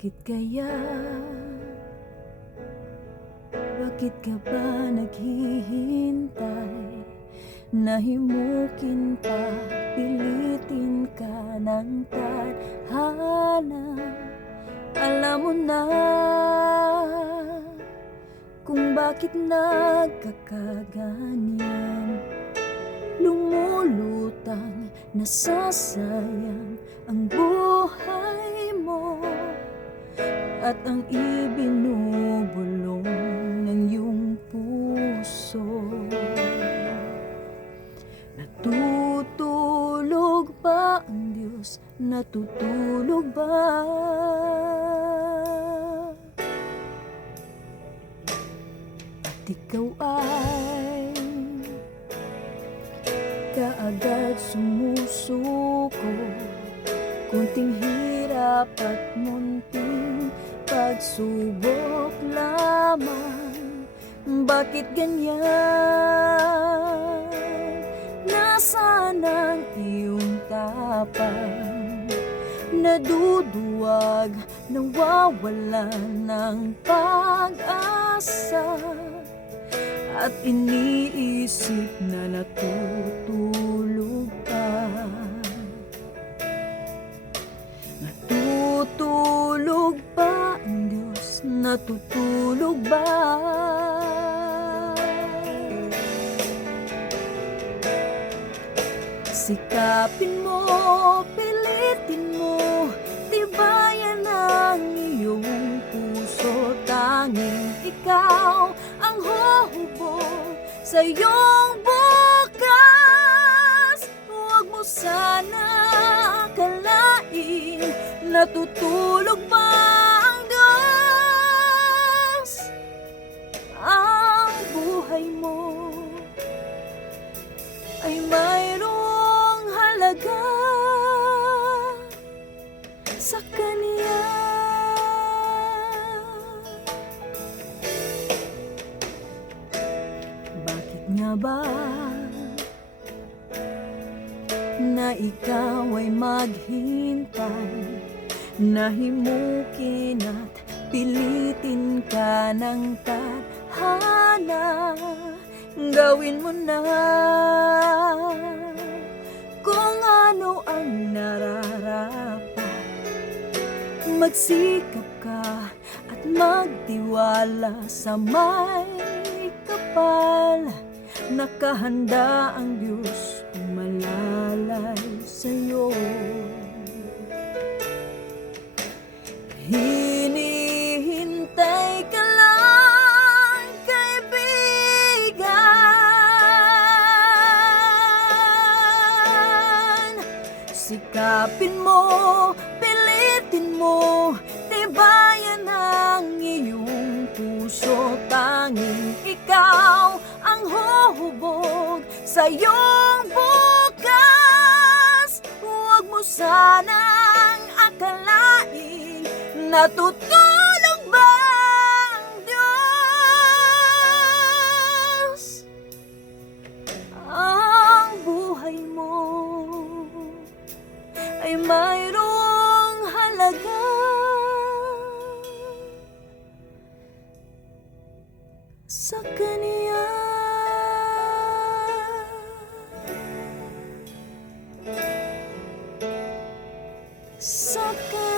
Bakit kaya? Bakit ka ba naghihintay? Nahimukin pa, pilitin ka ng tadhana. Alam mo na kung bakit nagkakaganyan. Lumulutang, nasasayang ang buhay mo at ang ibinubulong ng iyong puso. Natutulog ba ang Diyos? Natutulog ba? At ikaw ay kaagad sumusuko, kunting hirap at munting pagsubok lamang. Bakit ganyan? Nasaan ang iyong tapang? Naduduwag, nawawalan ng pag-asa, at iniisip na natutulog ka. Natutulog ba ang Diyos? Natutulog ba? Sikapin mo, pilitin mo, tibayan ang iyong puso. Tanging ikaw ang huhubog sa iyong bukas. Huwag mo sana akalain natutulog ba ang Diyos. Ang buhay mo ay mayroong halaga sa Kanya. Bakit nga ba na ikaw ay maghintay? Nahimukin at pilitin ka ng tadhana. Gawin mo na kung ano ang nararapat. Magsikap ka at magtiwala sa may kapal. Nakahanda ang Diyos umalalay sa'yo. Hinihintay ka lang, kaibigan. Sikapin mo, pilitin mo, tibayan ang iyong puso. Tanging ikaw ang huhubog sa iyong bukas. Huwag mo sanang akalain natutulog ba ang Diyos. Ang buhay mo ay mayroong halaga sa Kanya. Sa Kanya.